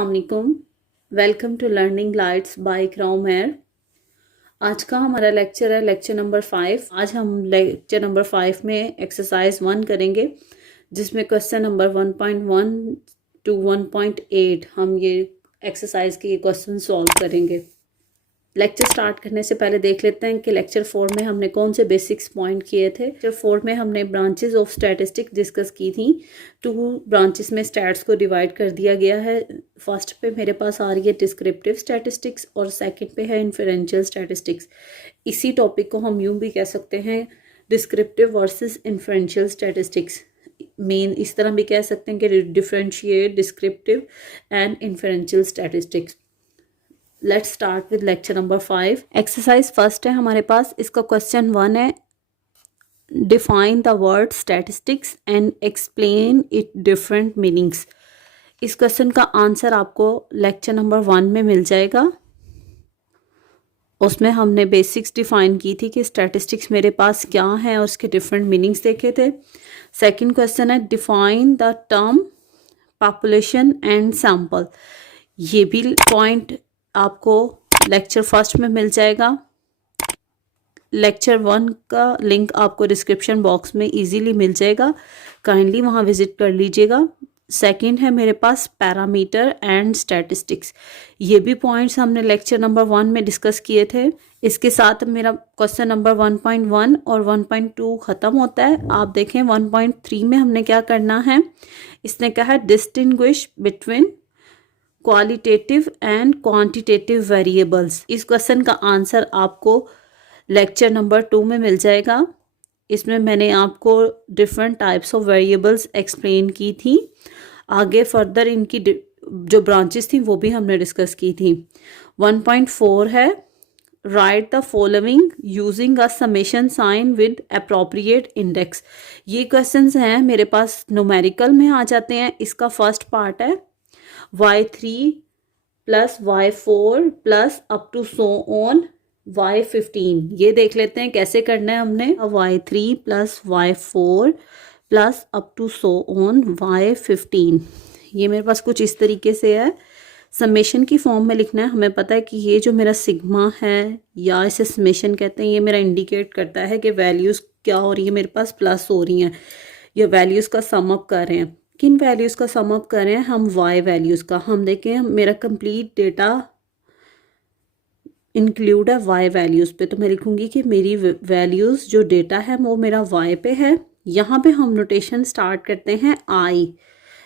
अस्सलामुअलैकुम। Welcome to learning lights by क्राउम here. आज का हमारा लेक्चर है लेक्चर नंबर 5। आज हम लेक्चर नंबर 5 में एक्सरसाइज 1 करेंगे, जिसमें क्वेश्चन नंबर 1.1 टू 1.8 हम ये एक्सरसाइज के ये क्वेश्चन सॉल्व करेंगे। लेक्चर स्टार्ट करने से पहले देख लेते हैं कि लेक्चर 4 में हमने कौन से बेसिक्स पॉइंट किए थे। लेक्चर 4 में हमने ब्रांचेस ऑफ स्टैटिस्टिक्स डिस्कस की थी। 2 ब्रांचेस में स्टैट्स को डिवाइड कर दिया गया है। फर्स्ट पे मेरे पास आ रही है डिस्क्रिप्टिव स्टैटिस्टिक्स और सेकंड पे है इन्फरेंशियल स्टैटिस्टिक्स। इसी टॉपिक को हम यूं भी कह सकते हैं डिस्क्रिप्टिव वर्सेस इन्फरेंशियल स्टैटिस्टिक्स। मेन इस तरह भी कह सकते हैं कि differentiate descriptive and inferential statistics. Let's start with lecture number 5। Exercise first है हमारे पास। इसका क्वेश्चन 1 है, define the word statistics and explain it different meanings. इस क्वेश्चन का आंसर आपको लेक्चर नंबर 1 में मिल जाएगा। उसमें हमने बेसिक्स डिफाइन की थी कि स्टैटिस्टिक्स मेरे पास क्या है और उसके डिफरेंट मीनिंग्स देखे थे। सेकंड क्वेश्चन है, define the term population and sample. ये भी पॉइंट आपको लेक्चर फर्स्ट में मिल जाएगा। लेक्चर 1 का लिंक आपको डिस्क्रिप्शन बॉक्स में इजीली मिल जाएगा, काइंडली वहाँ विजिट कर लीजिएगा। सेकंड है मेरे पास पैरामीटर एंड स्टैटिस्टिक्स। ये भी पॉइंट्स हमने लेक्चर नंबर 1 में डिस्कस किए थे। इसके साथ मेरा क्वेश्चन नंबर 1.1 और 1.2 ख़त्म होता है। आप देखें 1.3 में हमने क्या करना है। इसने कहा distinguish between qualitative and quantitative variables. इस क्वेश्चन का आंसर आपको लेक्चर नंबर 2 में मिल जाएगा। इसमें मैंने आपको different types of variables explain की थी। आगे फर्दर इनकी जो ब्रांचेस थी वो भी हमने डिस्कस की थी। 1.4 है, write the following using a summation sign with appropriate index. ये क्वेश्चंस हैं मेरे पास न्यूमेरिकल में आ जाते हैं। इसका फर्स्ट पार्ट है y3 plus y4 plus up to so on y15। ये देख लेते हैं कैसे करना है हमने। y3 plus y4 plus up to so on y15। ये मेरे पास कुछ इस तरीके से है। समेशन की फॉर्म में लिखना है। हमें पता है कि ये जो मेरा सिग्मा है या इसे समेशन कहते हैं, ये मेरा इंडिकेट करता है कि वैल्यूज़ क्या हो रही है, मेरे पास प्लस हो रही हैं या वैल्यूज़ का सम अप कर रहे हैं। किन वैल्यूज़ का सम अप कर रहे हैं हम? y वैल्यूज़ का। हम देखें मेरा कंप्लीट डेटा इंक्लूड है y वैल्यूज़ पे, तो मैं लिखूंगी कि मेरी वैल्यूज़ जो डेटा है वो मेरा y पे है। यहाँ पे हम नोटेशन स्टार्ट करते हैं i,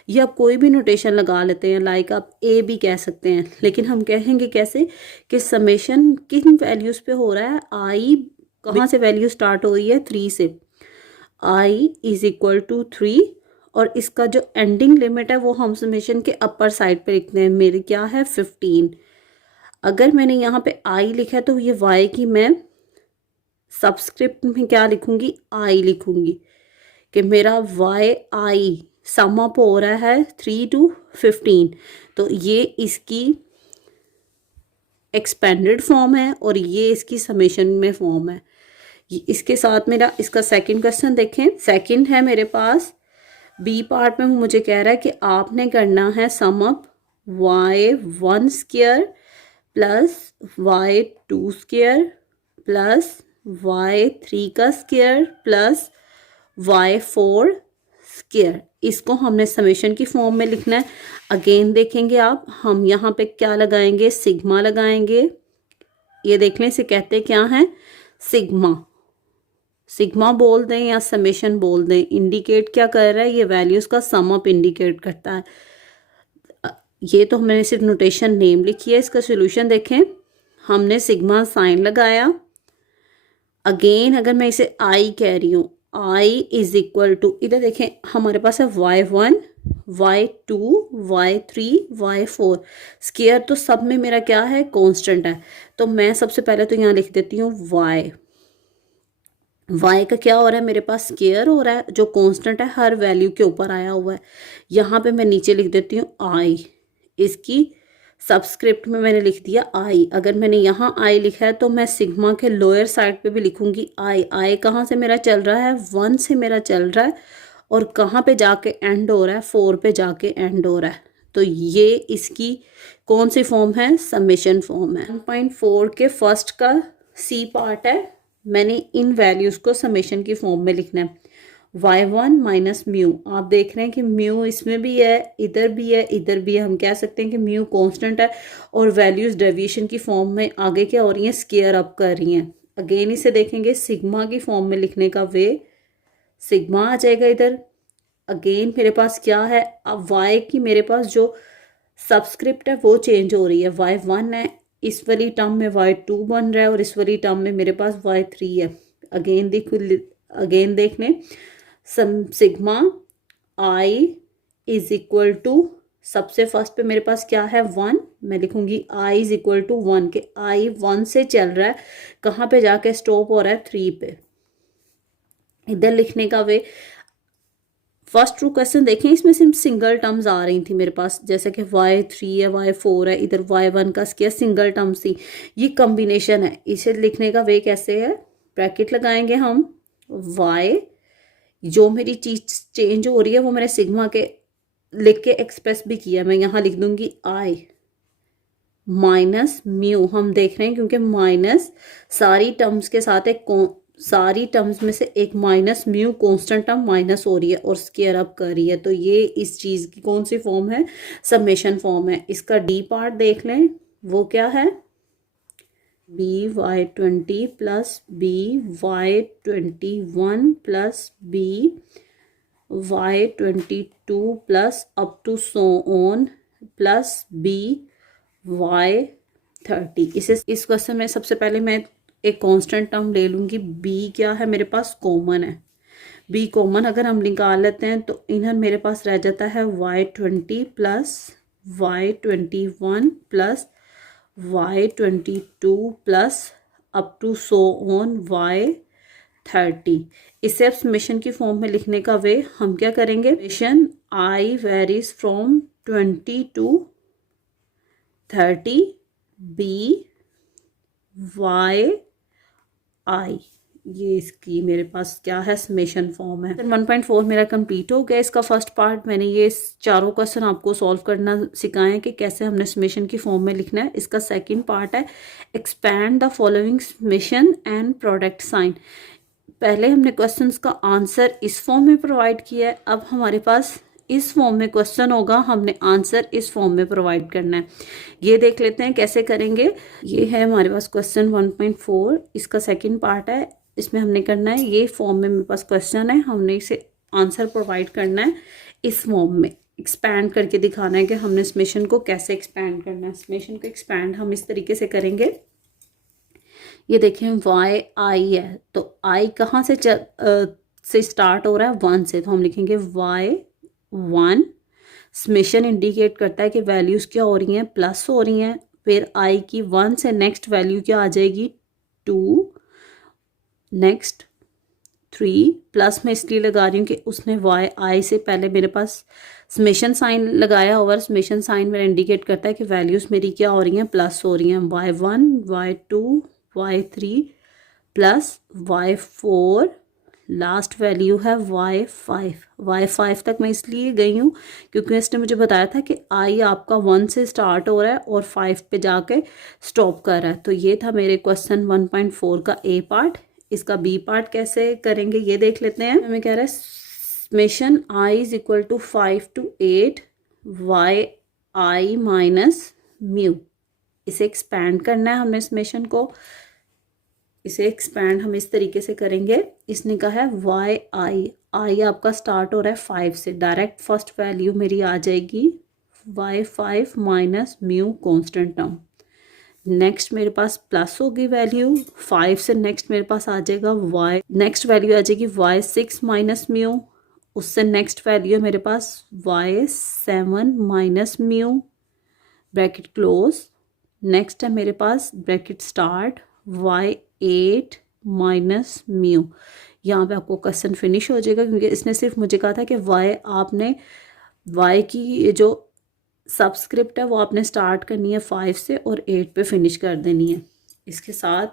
या आप कोई भी नोटेशन लगा लेते हैं, लाइक आप a भी कह सकते हैं, लेकिन हम कहेंगे कैसे कि समेशन किन वैल्यूज़ पे हो रहा है। i कहाँ से वैल्यू स्टार्ट हो रही है? 3 से। i इज इक्वल टू 3 और इसका जो एंडिंग लिमिट है वो हम समेशन के अपर साइड पे लिखते हैं। मेरी क्या है? 15। अगर मैंने यहाँ पे आई लिखा है तो ये y की मैं सबस्क्रिप्ट में क्या लिखूंगी? आई लिखूंगी कि मेरा y सम अप हो रहा है 3 to 15। तो ये इसकी एक्सपेंडेड फॉर्म है और ये इसकी समेशन में फॉर्म है। इसके साथ मेरा इसका सेकंड क्वेश्चन देखें। सेकंड है मेरे पास बी पार्ट में मुझे कह रहा है कि आपने करना है sum up y1 square plus y2 square plus y3 का स्क्वायर प्लस y4 स्क्वायर। इसको हमने समेशन की फॉर्म में लिखना है। अगेन देखेंगे आप, हम यहाँ पे क्या लगाएंगे? सिग्मा लगाएंगे। ये देख लें, इसे कहते क्या है? सिग्मा। सिग्मा बोल दें या समेशन बोल दें, इंडिकेट क्या कर रहा है? ये वैल्यूज़ का सम अप इंडिकेट करता है। ये तो हमने सिर्फ नोटेशन नेम लिखी है। इसका सोल्यूशन देखें, हमने सिग्मा साइन लगाया। अगेन अगर मैं इसे आई कह रही हूँ, आई इज इक्वल टू, इधर देखें हमारे पास है y1 y2 y3 y4 square. तो सब में मेरा क्या है? कांस्टेंट है। तो मैं सबसे पहले तो यहाँ लिख देती हूँ y का क्या हो रहा है? मेरे पास स्क्वायर हो रहा है जो कांस्टेंट है, हर वैल्यू के ऊपर आया हुआ है। यहाँ पे मैं नीचे लिख देती हूँ i। इसकी सबस्क्रिप्ट में मैंने लिख दिया i। अगर मैंने यहाँ i लिखा है तो मैं सिग्मा के लोअर साइड पे भी लिखूंगी i कहाँ से मेरा चल रहा है? 1 से मेरा चल रहा है और कहाँ पे जाके एंड हो रहा है? 4 पे जाके एंड हो रहा है। तो ये इसकी कौन सी फॉर्म है, समेशन फॉर्म है। 1.4 के फर्स्ट का सी पार्ट है, मैंने इन वैल्यूज को समेशन की फॉर्म में लिखना है। y1 माइनस म्यू, आप देख रहे हैं कि म्यू इसमें भी है, इधर भी है, इधर भी है। हम कह सकते हैं कि म्यू कांस्टेंट है और वैल्यूज डेविएशन की फॉर्म में आगे क्या हो रही हैं, स्केयर अप कर रही हैं। अगेन इसे देखेंगे सिग्मा की फॉर्म में लिखने का वे, सिग्मा आ जाएगा इधर। अगेन मेरे पास क्या है, अब y की मेरे पास जो सबस्क्रिप्ट है वो चेंज हो रही है, y1 है, इस वाली टर्म में y2 बन रहा है और इस वाली टर्म में मेरे पास y3 है। अगेन देखो, अगेन देख लें, sigma i is equal to, सबसे फर्स्ट पे मेरे पास क्या है 1, मैं लिखूंगी i इज इक्वल टू 1 के i 1 से चल रहा है, कहाँ पे जाके स्टॉप हो रहा है 3 पे। इधर लिखने का वे, फर्स्ट ट्रू क्वेश्चन देखें, इसमें सिर्फ सिंगल टर्म्स आ रही थी मेरे पास, जैसे कि y3 है, y4 है, इधर y1 का क्या सिंगल टर्म्स थी। ये कॉम्बिनेशन है, इसे लिखने का वे कैसे है, ब्रैकेट लगाएंगे हम, y जो मेरी चीज चेंज हो रही है वो मैंने सिग्मा के लिख के एक्सप्रेस भी किया, मैं यहाँ लिख दूंगी i माइनस म्यू। हम देख रहे हैं क्योंकि माइनस सारी टर्म्स के साथ एक, सारी टर्म्स में से एक minus mu constant term minus हो रही है और स्केयर अप कर रही है, तो ये इस चीज की कौन सी फॉर्म है, समेशन फॉर्म है। इसका डी पार्ट देख लें, वो क्या है, by20 plus by21 plus by22 plus up to so on plus by30। इस क्वेश्चन में सबसे पहले मैं एक कांस्टेंट टर्म ले लूंगी, b क्या है मेरे पास कॉमन है, b कॉमन अगर हम निकाल लेते हैं तो इधर मेरे पास रह जाता है y20 plus y21 plus y22 plus up to so on y30। इसे अब समेशन की फॉर्म में लिखने का वे हम क्या करेंगे, summation i varies from 20 to 30 b y i, ये इसकी मेरे पास क्या है, समेशन फॉर्म है। 1.4 मेरा कंप्लीट हो गया। इसका फर्स्ट पार्ट मैंने ये चारों क्वेश्चन आपको सॉल्व करना सिखाए हैं कि कैसे हमने समेशन की फॉर्म में लिखना है। इसका सेकंड पार्ट है expand the following summation and product sign. पहले हमने क्वेश्चंस का आंसर इस फॉर्म में प्रोवाइड किया है, अब हमारे पास इस फॉर्म में क्वेश्चन होगा, हमने आंसर इस फॉर्म में प्रोवाइड करना है। ये देख लेते हैं कैसे करेंगे। ये है हमारे पास क्वेश्चन 1.4, इसका सेकंड पार्ट है, इसमें हमने करना है, ये फॉर्म में मेरे पास क्वेश्चन है, हमने इसे आंसर प्रोवाइड करना है इस फॉर्म में, एक्सपैंड करके दिखाना है कि हमने समेशन को कैसे एक्सपैंड करना है। समेशन को एक्सपैंड हम इस तरीके से करेंगे, ये देखें y i है, तो i कहाँ से स्टार्ट हो रहा है, 1 से, तो हम लिखेंगे y1। समेशन इंडिकेट करता है कि वैल्यूज क्या हो रही हैं, प्लस हो रही हैं, फिर i की 1 से नेक्स्ट वैल्यू क्या आ जाएगी, 2, नेक्स्ट 3, प्लस मैं इसलिए लगा रही हूँ कि उसने y i से पहले मेरे पास समेशन साइन लगाया हुआ, समेशन साइन मेरा इंडिकेट करता है कि वैल्यूज मेरी क्या हो रही हैं, प्लस हो रही हैं, y1 y2 y3 plus y4, last value है y5 तक मैं इसलिए गई हूँ क्योंकि इसने मुझे बताया था कि i आपका 1 से स्टार्ट हो रहा है और 5 पे जाके स्टॉप कर रहा है। तो ये था मेरे क्वेश्चन 1.4 का ए पार्ट। इसका बी पार्ट कैसे करेंगे ये देख लेते हैं। हमें कह रहा है summation i is equal to 5 to 8 y i minus mu. इसे एक्सपैंड करना है हमने समेशन को, इसे एक्सपैंड हम इस तरीके से करेंगे। इसने कहा है y i आपका स्टार्ट हो रहा है 5 से, डायरेक्ट फर्स्ट वैल्यू मेरी आ जाएगी y5 minus mu constant term. Next मेरे पास प्लस होगी वैल्यू 5 से, नेक्स्ट मेरे पास आ जाएगा y, नेक्स्ट वैल्यू आ जाएगी y6 माइनस म्यू, उससे नेक्स्ट वैल्यू है मेरे पास y7 minus mu, bracket close. Next है मेरे पास bracket start y8 minus mu. यहाँ पे आपको क्वेश्चन फिनिश हो जाएगा क्योंकि इसने सिर्फ मुझे कहा था कि y आपने y की जो सबस्क्रिप्ट है वो आपने स्टार्ट करनी है 5 से और 8 पे फिनिश कर देनी है। इसके साथ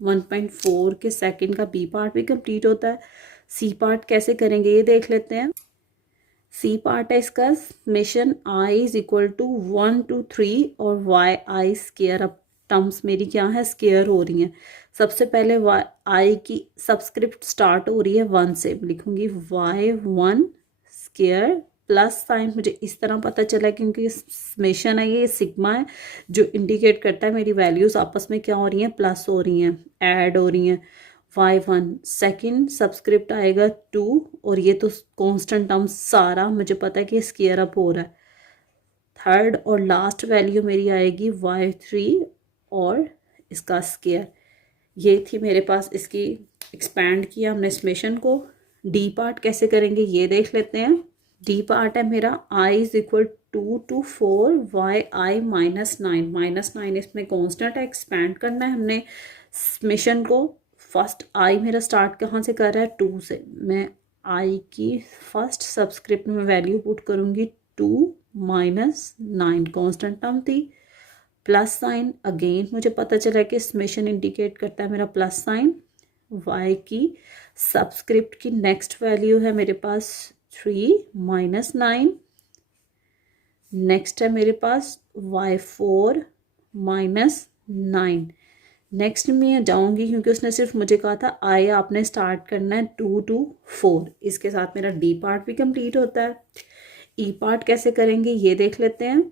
1.4 के सेकंड का बी पार्ट भी कंप्लीट होता है। सी पार्ट कैसे करेंगे ये देख लेते हैं। सी पार्ट है इसका, summation i is equal to 1 to 3 और वाई आई स्केयर। अब टर्म्स मेरी क्या है, स्केयर हो रही हैं। सबसे पहले वाई आई की सबस्क्रिप्ट स्टार्ट हो रही है 1 से, लिखूंगी y1 स्केयर प्लस साइन। मुझे इस तरह पता चला क्योंकि समेशन है, ये सिग्मा है जो इंडिकेट करता है मेरी वैल्यूज आपस में क्या हो रही हैं, प्लस हो रही हैं, ऐड हो रही हैं। y1 सेकेंड सबस्क्रिप्ट आएगा 2 और ये तो कांस्टेंट टर्म सारा मुझे पता है कि स्केयर अप हो रहा है। थर्ड और लास्ट वैल्यू मेरी आएगी y3 और इसका स्केयर। ये थी मेरे पास, इसकी एक्सपैंड किया हमने समेशन को। डी पार्ट कैसे करेंगे ये देख लेते हैं। डी पार्ट है मेरा i is equal 2 to 4 Y I -9 इसमें कॉन्स्टेंट है, एक्सपैंड करना है हमने समेशन को। फर्स्ट आई मेरा स्टार्ट कहाँ से कर रहा है, 2 से। मैं आई की फर्स्ट सबस्क्रिप्ट में वैल्यू पुट करूँगी 2 -9, कॉन्स्टेंट टर्म थी। प्लस साइन अगेन मुझे पता चला कि समेशन इंडिकेट करता है मेरा प्लस साइन। y की सबस्क्रिप्ट की नेक्स्ट वैल्यू है मेरे पास 3 -9। नेक्स्ट है मेरे पास y4 -9। नेक्स्ट मैं जाऊंगी क्योंकि उसने सिर्फ मुझे कहा था आई आपने स्टार्ट करना है 2 to 4। इसके साथ मेरा डी पार्ट भी कंप्लीट होता है। ई पार्ट कैसे करेंगे ये देख लेते हैं।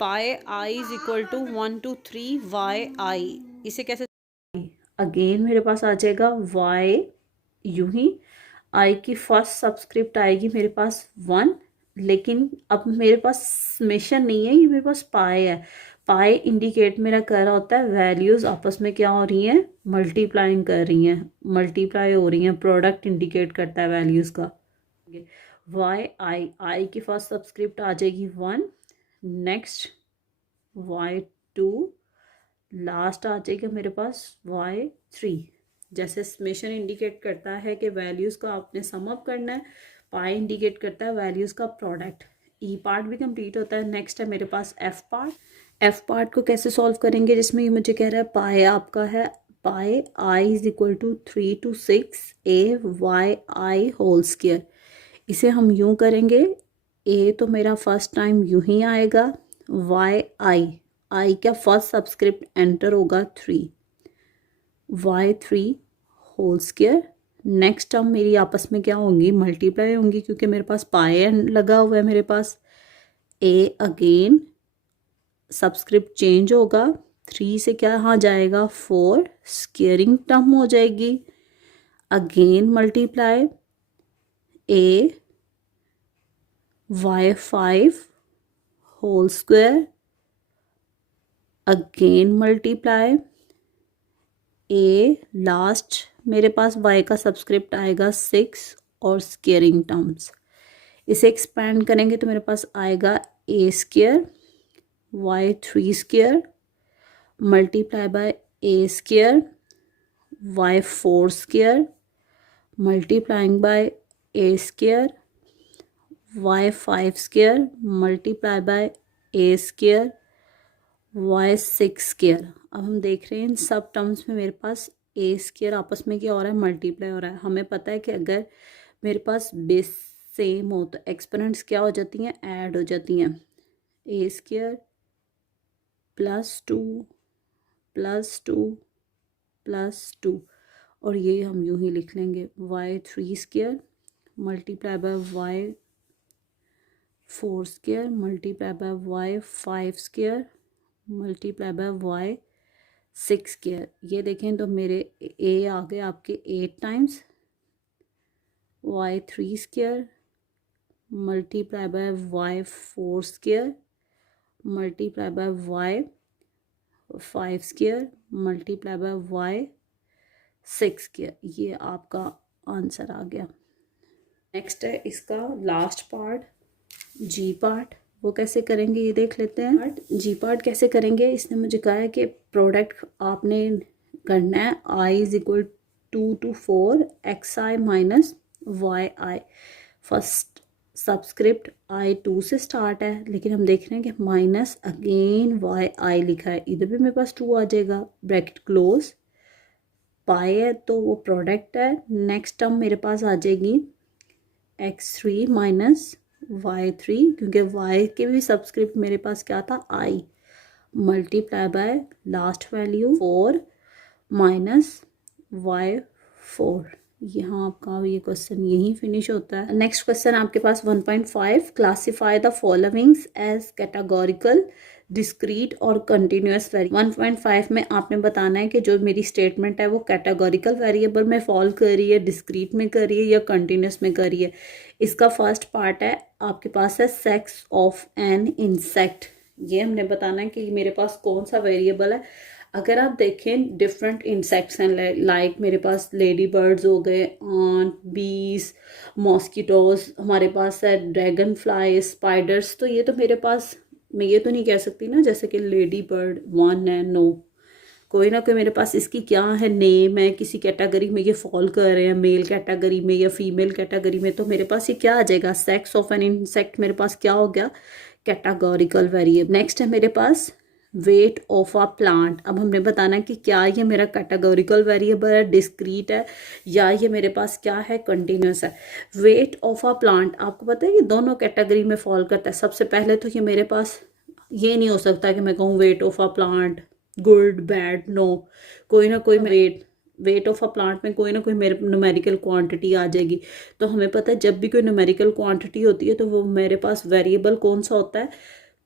Pi I is equal to 1 to 3 Y I, इसे कैसे, अगेन मेरे पास आ जाएगा y यूं ही। आई की फर्स्ट सबस्क्रिप्ट आएगी मेरे पास 1, लेकिन अब मेरे पास समेशन नहीं है, ये मेरे पास पाई है। पाई इंडिकेट मेरा कर रहा होता है वैल्यूज आपस में क्या हो रही हैं, मल्टीप्लाइंग कर रही हैं, मल्टीप्लाई हो रही हैं, प्रोडक्ट इंडिकेट करता है वैल्यूज का। वाई आई की फर्स्ट सबस्क्रिप्ट आ जाएगी 1, नेक्स्ट y2, लास्ट आ जाएगा मेरे पास y3। जैसे समेशन इंडिकेट करता है कि वैल्यूज़ का आपने सम अप करना है, पाई इंडिकेट करता है वैल्यूज़ का प्रोडक्ट। ई पार्ट भी कंप्लीट होता है। नेक्स्ट है मेरे पास एफ पार्ट। एफ पार्ट को कैसे सॉल्व करेंगे, जिसमें ये मुझे कह रहा है पाई आपका है pi I is equal to 3 to 6 A Y I whole square. इसे हम यूं करेंगे, ए तो मेरा फर्स्ट टाइम यूं ही आएगा, वाई आई का फर्स्ट सबस्क्रिप्ट एंटर होगा 3, y3 whole square. Next term मेरी आपस में क्या होंगी, मल्टीप्लाई होंगी क्योंकि मेरे पास पाई लगा हुआ है मेरे पास। ए अगेन सबस्क्रिप्ट चेंज होगा, 3 से क्या यहाँ जाएगा 4, स्क्वेयरिंग टर्म हो जाएगी। Again multiply A y5 whole square, again multiply A, last मेरे पास y का सबस्क्रिप्ट आएगा 6 और स्क्वेयरिंग टर्म्स। इसे एक्सपैंड करेंगे तो मेरे पास आएगा A square y3 square multiply by A square y4 square multiplying by A square y5 square multiply by A square y6 square. अब हम देख रहे हैं इन सब टर्म्स में मेरे पास ए स्क्वेयर आपस में क्या हो रहा है, मल्टीप्लाई हो रहा है। हमें पता है कि अगर मेरे पास बेस सेम हो तो एक्सपोनेंट्स क्या हो जाती हैं, ऐड हो जाती हैं। ए स्क्वेयर +2 +2 +2 और ये हम यूं ही लिख लेंगे y3 square multiply bye y4 square multiply bye y5 square multiply bye y6 square. ये देखें तो मेरे ए आ गए आपके 8 times, y3 square multiply bye y4 square multiply bye y5 square multiply bye y6 square. ये आपका आंसर आ गया। नेक्स्ट है इसका लास्ट पार्ट, जी पार्ट। वो कैसे करेंगे ये देख लेते हैं। जी पार्ट कैसे करेंगे, इसने मुझे कहा है कि प्रोडक्ट आपने करना है I is equal 2 to 4 xi minus Y I. First subscript I 2 से स्टार्ट है, लेकिन हम देख रहे हैं कि माइनस अगेन वाई आई लिखा है, इधर भी मेरे पास 2 आ जाएगा, ब्रैकेट क्लोज। पाई है तो वो प्रोडक्ट है। नेक्स्ट टर्म मेरे पास आ जाएगी x3 माइनस y3, क्योंकि y के भी सबस्क्रिप्ट मेरे पास क्या था i, multiply by last value 4 minus y4। यहाँ आपका ये क्वेश्चन यही फिनिश होता है। नेक्स्ट क्वेश्चन आपके पास 1.5, classify the followings as categorical, discrete और कंटिन्यूअस वेरिएबल। 1.5 में आपने बताना है कि जो मेरी स्टेटमेंट है वो कैटेगोरिकल वेरिएबल में फॉल कर रही है, डिस्क्रीट में कर रही है या कंटिन्यूअस में कर रही है। इसका फर्स्ट पार्ट है आपके पास है सेक्स ऑफ एन इंसेक्ट। ये हमने बताना है कि मेरे पास कौन सा वेरिएबल है। अगर आप देखें डिफरेंट इंसेक्ट्स हैं, लाइक मेरे पास लेडी बर्ड्स हो गए, बीज, मॉस्किटोज, हमारे पास है ड्रैगन फ्लाई, स्पाइडर्स, तो ये तो मेरे पास, मैं ये तो नहीं कह सकती ना जैसे कि लेडी बर्ड वन है, नो, कोई ना कोई मेरे पास इसकी क्या है नेम है, किसी कैटेगरी में ये फॉल कर रहे हैं, मेल कैटेगरी में या फीमेल कैटेगरी में, तो मेरे पास ये क्या आ जाएगा, सेक्स ऑफ एन इंसेक्ट मेरे पास क्या हो गया, कैटेगोरिकल वेरिएबल। नेक्स्ट है मेरे पास वेट ऑफ अ प्लांट। अब हमने बताना है कि क्या ये मेरा कैटेगोरिकल वेरिएबल है, डिस्क्रीट है, या ये मेरे पास क्या है, कंटिन्यूस है। वेट ऑफ अ प्लांट आपको पता है कि दोनों कैटेगरी में फॉल करता है। सबसे पहले तो ये मेरे पास ये नहीं हो सकता कि मैं कहूँ weight of a plant good bad, no, कोई ना कोई वेट ऑफ अ प्लांट में कोई ना कोई मेरे न्यूमेरिकल क्वांटिटी आ जाएगी। तो हमें पता है जब भी कोई न्यूमेरिकल क्वांटिटी होती है तो वो मेरे पास वेरिएबल कौन सा होता है,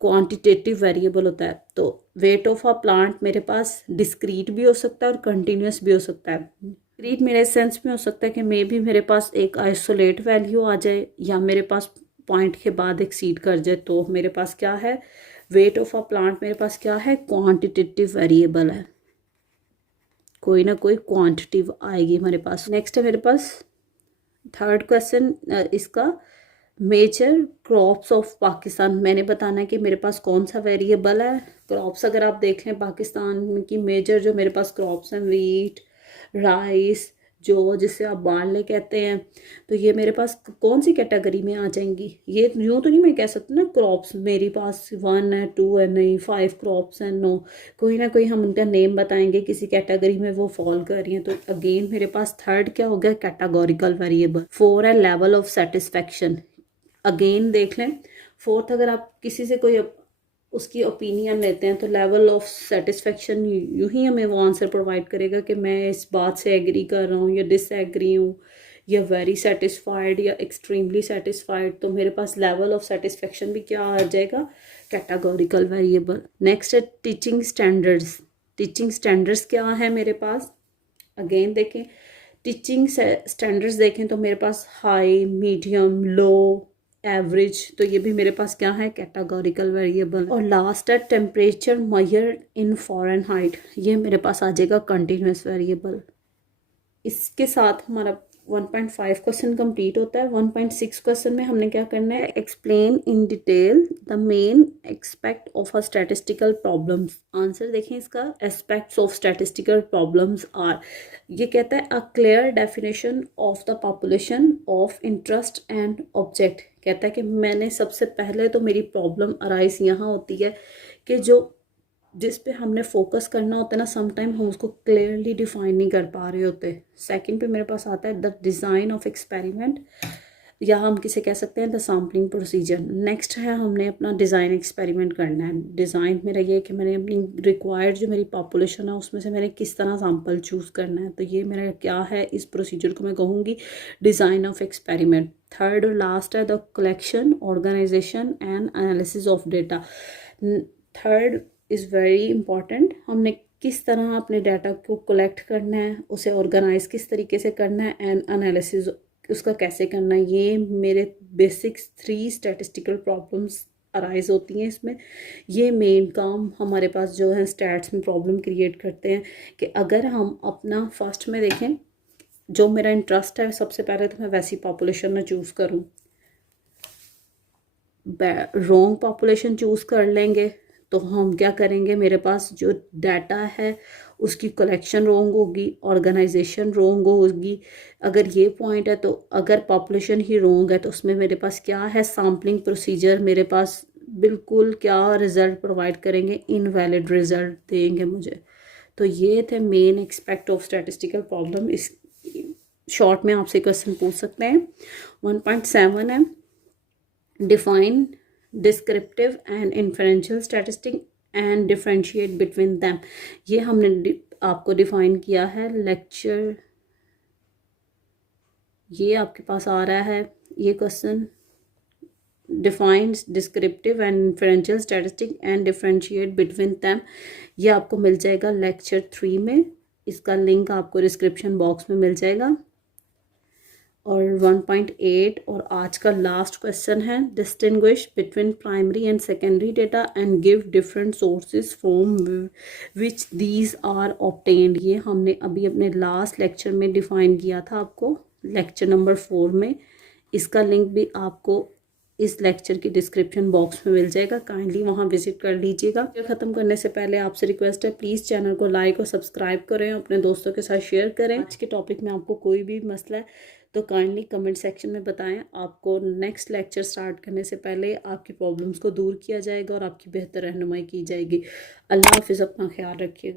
क्वांटिटेटिव वेरिएबल होता है। तो वेट ऑफ अ प्लांट मेरे पास डिस्क्रीट भी हो सकता है और कंटिन्यूस भी हो सकता है। डिस्क्रीट मेरे सेंस में हो सकता है कि मे भी मेरे पास एक आइसोलेट वैल्यू आ जाए या मेरे पास पॉइंट के बाद एक्सीड कर जाए, तो मेरे पास क्या है, वेट ऑफ अ प्लांट मेरे पास क्या है, क्वांटिटेटिव वेरिएबल है, कोई ना कोई क्वांटिटी आएगी हमारे पास। नेक्स्ट है मेरे पास थर्ड क्वेश्चन, इसका मेजर क्रॉप्स ऑफ पाकिस्तान। मैंने बताना है कि मेरे पास कौन सा वेरिएबल है। क्रॉप्स अगर आप देख लें पाकिस्तान की मेजर जो मेरे पास क्रॉप्स हैं, वीट, राइस, जो जिसे आप बार्ले कहते हैं, तो ये मेरे पास कौन सी कैटेगरी में आ जाएंगी। ये यूँ तो नहीं मैं कह सकती ना क्रॉप्स मेरे पास 1 है, 2 है, नहीं 5 क्रॉप्स हैं, नो, कोई ना कोई हम उनका नेम बताएंगे किसी कैटेगरी में वो फॉल कर रही हैं। तो अगेन मेरे पास थर्ड क्या हो गया, कैटेगोरिकल वेरिएबल। 4 है लेवल ऑफ सेटिस्फेक्शन। अगेन देख लें, फोर्थ अगर आप किसी से कोई उसकी ओपिनियन लेते हैं तो लेवल ऑफ सेटिस्फेक्शन यूं ही हमें वो आंसर प्रोवाइड करेगा कि मैं इस बात से एग्री कर रहा हूँ या डिसएग्री हूँ या वेरी सेटिस्फाइड या एक्सट्रीमली सेटिस्फाइड। तो मेरे पास लेवल ऑफ सेटिस्फेक्शन भी क्या आ जाएगा, कैटेगोरिकल वेरिएबल। नेक्स्ट है टीचिंग स्टैंडर्ड्स। टीचिंग स्टैंडर्ड्स क्या है मेरे पास, अगेन देखें टीचिंग स्टैंडर्ड्स देखें तो मेरे पास हाई, मीडियम, लो, एवरेज, तो ये भी मेरे पास क्या है, कैटेगोरिकल वेरिएबल। और लास्ट है टेम्परेचर मेजर्ड इन फ़ारेनहाइट, ये मेरे पास आ जाएगा कंटिन्यूस वेरिएबल। इसके साथ हमारा 1.5 क्वेश्चन कंप्लीट होता है। 1.6 क्वेश्चन में हमने क्या करना है, explain in detail the main aspect of a statistical problems. Answer देखें इसका, aspects of statistical problems are, ये कहता है a clear definition of the population of interest and object. कहता है कि मैंने सबसे पहले तो मेरी प्रॉब्लम अराइज यहाँ होती है कि जो जिस पे हमने फोकस करना होता है ना, समटाइम हम उसको क्लियरली डिफाइन नहीं कर पा रहे होते। सेकंड पे मेरे पास आता है द डिज़ाइन ऑफ एक्सपेरिमेंट, या हम किसे कह सकते हैं द सैम्पलिंग प्रोसीजर। नेक्स्ट है हमने अपना डिज़ाइन एक्सपेरिमेंट करना है। डिज़ाइन मेरा ये है कि मैंने अपनी रिक्वायर्ड जो मेरी पॉपुलेशन है उसमें से मैंने किस तरह सैम्पल चूज़ करना है। तो ये मेरा क्या है, इस प्रोसीजर को मैं कहूँगी डिज़ाइन ऑफ एक्सपेरिमेंट। थर्ड और लास्ट है the collection, organization and analysis of data. Third is very important, हमने किस तरह अपने डाटा को कलेक्ट करना है, उसे ऑर्गेनाइज किस तरीके से करना है, एंड एनालिसिस उसका कैसे करना है। ये मेरे बेसिक्स 3 स्टैटिस्टिकल प्रॉब्लम्स अराइज होती हैं इसमें। ये मेन काम हमारे पास जो है स्टैट्स में प्रॉब्लम क्रिएट करते हैं कि अगर हम अपना फर्स्ट में देखें जो मेरा इंटरेस्ट है, सबसे पहले तो मैं वैसी पॉपुलेशन में चूज़ करूँ, रॉन्ग पॉपुलेशन चूज़ कर लेंगे तो हम क्या करेंगे, मेरे पास जो डाटा है उसकी कलेक्शन रॉन्ग होगी, ऑर्गेनाइजेशन रॉन्ग होगी। अगर ये पॉइंट है तो अगर पॉपुलेशन ही रॉन्ग है तो उसमें मेरे पास क्या है, सैम्पलिंग प्रोसीजर मेरे पास बिल्कुल क्या रिज़ल्ट प्रोवाइड करेंगे, इनवैलिड रिज़ल्ट देंगे मुझे। तो ये थे main aspect of statistical problem. इस शॉर्ट में आपसे क्वेश्चन पूछ सकते हैं। 1.7 है define descriptive and inferential statistic and differentiate between them. ये हमने आपको डिफाइन किया है लेक्चर, ये आपके पास आ रहा है ये question, defines descriptive and inferential statistic and differentiate between them. ये आपको मिल जाएगा लेक्चर 3 में, इसका लिंक आपको डिस्क्रिप्शन बॉक्स में मिल जाएगा। और 1.8 और आज का लास्ट क्वेश्चन है distinguish between primary and secondary data and give different sources from which these are obtained. ये हमने अभी अपने लास्ट लेक्चर में डिफाइन किया था आपको, लेक्चर नंबर 4 में। इसका लिंक भी आपको इस लेक्चर की डिस्क्रिप्शन बॉक्स में मिल जाएगा, काइंडली वहाँ विजिट कर लीजिएगा। ख़त्म करने से पहले आपसे रिक्वेस्ट है, प्लीज़ चैनल को लाइक और सब्सक्राइब करें, अपने दोस्तों के साथ शेयर करें। आज के टॉपिक में आपको कोई भी मसला है तो काइंडली कमेंट सेक्शन में बताएं। आपको नेक्स्ट लेक्चर स्टार्ट करने से पहले आपकी प्रॉब्लम्स को दूर किया जाएगा और आपकी बेहतर रहनुमाई की जाएगी। अल्लाह हाफिज़, अपना ख्याल रखिएगा।